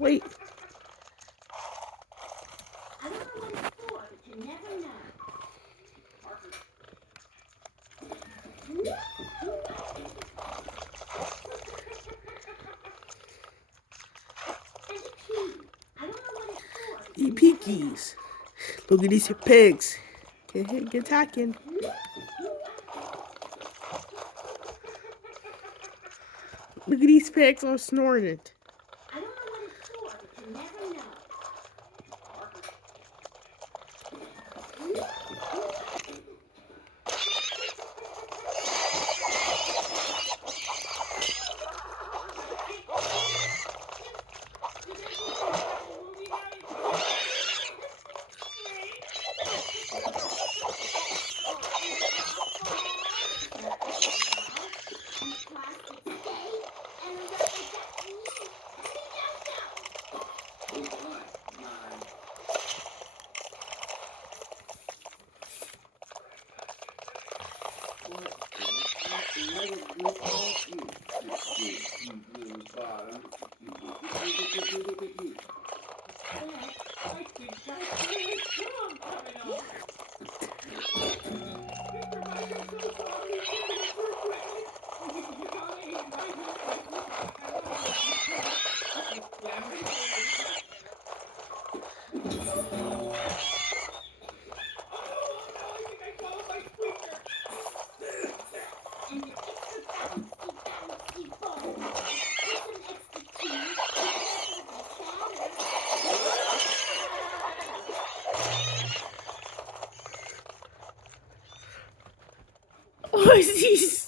Wait. I don't know what it's for, but you never know. And a key. I don't know what it's for, but Eat you never know. peekies. Look at these pigs. Get attacking. Look at these pigs all snorting. I don't know what it's for, but you never know. And the extra bouncy ball. With some extra cheese. Be careful of the chatter. What is these?